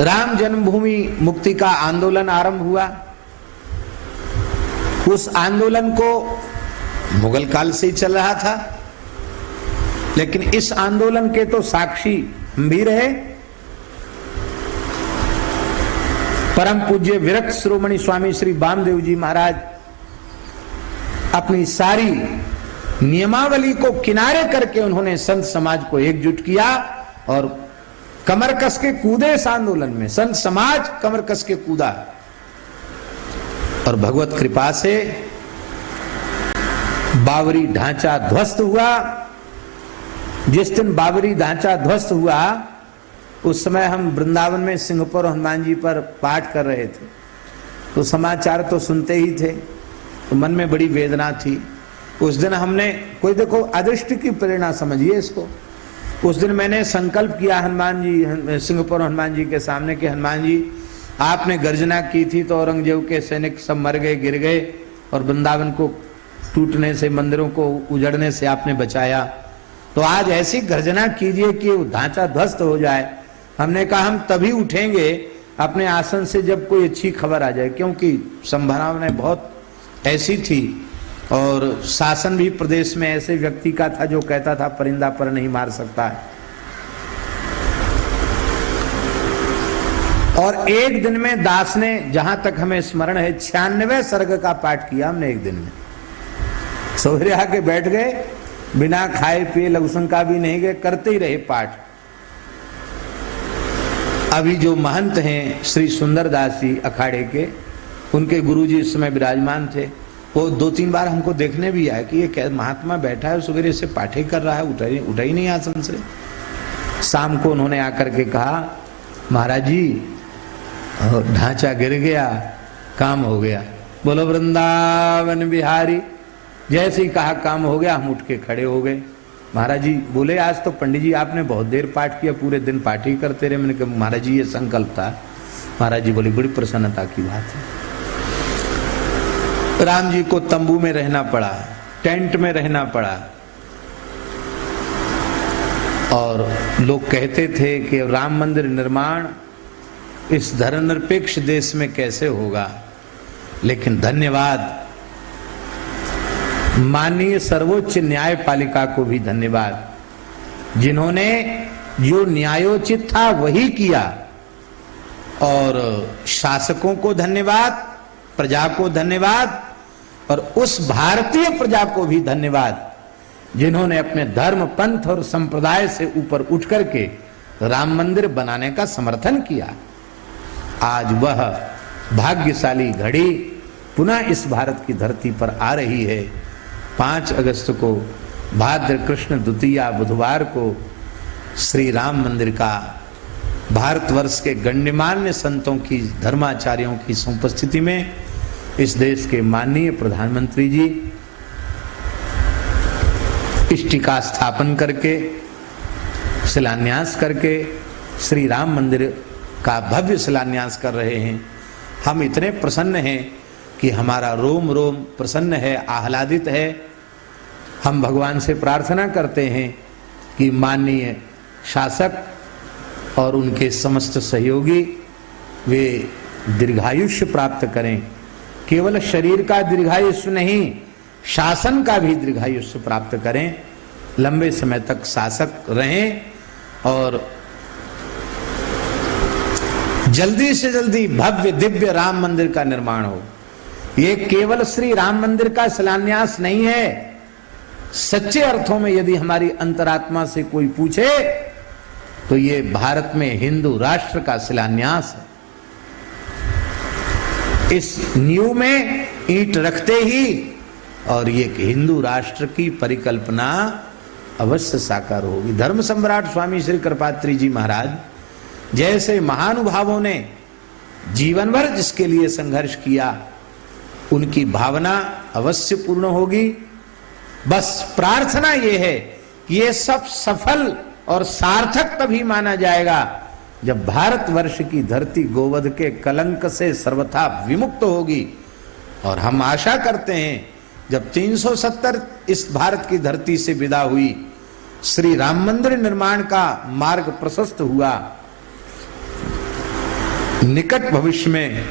राम जन्मभूमि मुक्ति का आंदोलन आरंभ हुआ। उस आंदोलन को मुगल काल से ही चल रहा था, लेकिन इस आंदोलन के तो साक्षी हम भी रहे। परम पूज्य विरक्त शिरोमणि स्वामी श्री वामदेव जी महाराज अपनी सारी नियमावली को किनारे करके उन्होंने संत समाज को एकजुट किया और कमर कस के कूदे इस आंदोलन में। संत समाज कमर कस के कूदा और भगवत कृपा से बावरी ढांचा ध्वस्त हुआ। जिस दिन बावरी ढांचा ध्वस्त हुआ उस समय हम वृंदावन में सिंहपुर हनुमान जी पर पाठ कर रहे थे, तो समाचार तो सुनते ही थे, तो मन में बड़ी वेदना थी। उस दिन हमने कोई देखो अदृष्ट की प्रेरणा समझिए इसको। उस दिन मैंने संकल्प किया हनुमान जी, सिंहपुर हनुमान जी के सामने कि हनुमान जी आपने गर्जना की थी तो औरंगजेब के सैनिक सब मर गए, गिर गए और वृंदावन को टूटने से, मंदिरों को उजड़ने से आपने बचाया, तो आज ऐसी गर्जना कीजिए कि वो ढांचा ध्वस्त हो जाए। हमने कहा हम तभी उठेंगे अपने आसन से जब कोई अच्छी खबर आ जाए, क्योंकि संभावना बहुत ऐसी थी और शासन भी प्रदेश में ऐसे व्यक्ति का था जो कहता था परिंदा पर नहीं मार सकता है। और एक दिन में दास ने, जहां तक हमें स्मरण है, 96 सर्ग का पाठ किया हमने एक दिन में। सवेरे आके बैठ गए, बिना खाए पिए लघुशंका भी नहीं गए, करते ही रहे पाठ। अभी जो महंत हैं श्री सुंदरदास जी अखाड़े के, उनके गुरुजी इस समय विराजमान थे, वो 2-3 बार हमको देखने भी आए कि ये क्या महात्मा बैठा है सवेरे से पाठे कर रहा है, उठा ही नहीं आसन से। शाम को उन्होंने आकर के कहा महाराज जी ढांचा गिर गया, काम हो गया, बोलो वृंदावन बिहारी। जैसे ही कहा काम हो गया हम उठ के खड़े हो गए। महाराज जी बोले आज तो पंडित जी आपने बहुत देर पाठ किया, पूरे दिन पाठ ही करते रहे। मैंने कहा महाराज जी ये संकल्प था। महाराज जी बोले बड़ी प्रसन्नता की बात है। राम जी को तंबू में रहना पड़ा, टेंट में रहना पड़ा, और लोग कहते थे कि राम मंदिर निर्माण इस धर्मनिरपेक्ष देश में कैसे होगा। लेकिन धन्यवाद माननीय सर्वोच्च न्यायपालिका को भी धन्यवाद, जिन्होंने जो न्यायोचित था वही किया, और शासकों को धन्यवाद, प्रजा को धन्यवाद, और उस भारतीय प्रजा को भी धन्यवाद जिन्होंने अपने धर्म, पंथ और संप्रदाय से ऊपर उठ करके राम मंदिर बनाने का समर्थन किया। आज वह भाग्यशाली घड़ी पुनः इस भारत की धरती पर आ रही है। 5 अगस्त को भाद्र कृष्ण द्वितीया बुधवार को श्री राम मंदिर का भारतवर्ष के गण्यमान्य संतों की, धर्माचार्यों की उपस्थिति में इस देश के माननीय प्रधानमंत्री जी इष्टिका स्थापन करके, शिलान्यास करके श्री राम मंदिर का भव्य शिलान्यास कर रहे हैं। हम इतने प्रसन्न हैं कि हमारा रोम रोम प्रसन्न है, आह्लादित है। हम भगवान से प्रार्थना करते हैं कि माननीय शासक और उनके समस्त सहयोगी वे दीर्घायुष्य प्राप्त करें। केवल शरीर का दीर्घायुष्य नहीं, शासन का भी दीर्घायुष्य प्राप्त करें, लंबे समय तक शासक रहें और जल्दी से जल्दी भव्य दिव्य राम मंदिर का निर्माण हो। ये केवल श्री राम मंदिर का शिलान्यास नहीं है, सच्चे अर्थों में यदि हमारी अंतरात्मा से कोई पूछे तो ये भारत में हिंदू राष्ट्र का शिलान्यास है। इस नींव में ईंट रखते ही और ये हिंदू राष्ट्र की परिकल्पना अवश्य साकार होगी। धर्म सम्राट स्वामी श्री कृपात्री जी महाराज जैसे महानुभावों ने जीवन भर जिसके लिए संघर्ष किया, उनकी भावना अवश्य पूर्ण होगी। बस प्रार्थना ये है कि ये सब सफल और सार्थक तभी माना जाएगा जब भारतवर्ष की धरती गोवध के कलंक से सर्वथा विमुक्त होगी। और हम आशा करते हैं जब 370 इस भारत की धरती से विदा हुई, श्री राम मंदिर निर्माण का मार्ग प्रशस्त हुआ, निकट भविष्य में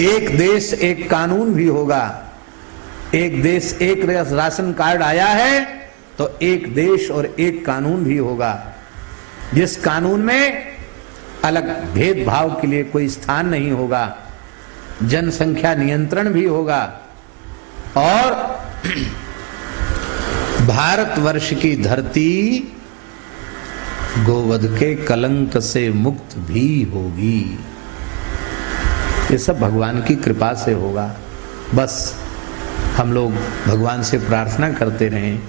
एक देश एक कानून भी होगा। एक देश एक राशन कार्ड आया है तो एक देश और एक कानून भी होगा, जिस कानून में अलग भेदभाव के लिए कोई स्थान नहीं होगा, जनसंख्या नियंत्रण भी होगा और भारतवर्ष की धरती गोवध के कलंक से मुक्त भी होगी। ये सब भगवान की कृपा से होगा। बस हम लोग भगवान से प्रार्थना करते रहें